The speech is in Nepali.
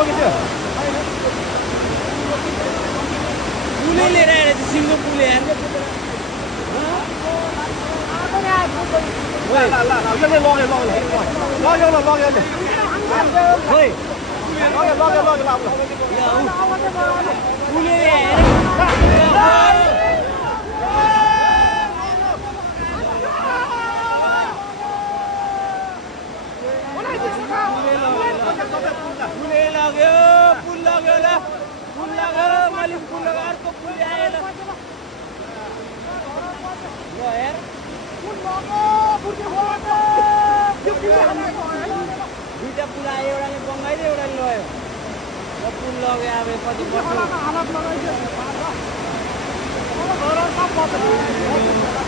लगिदियो पुलै लिएर आएर सिङ्गो पुल यार दुईटा पुल आयो एउटाले बङ्गाइदियो एउटाले लयो पुल लग्यो अब कति वर्ष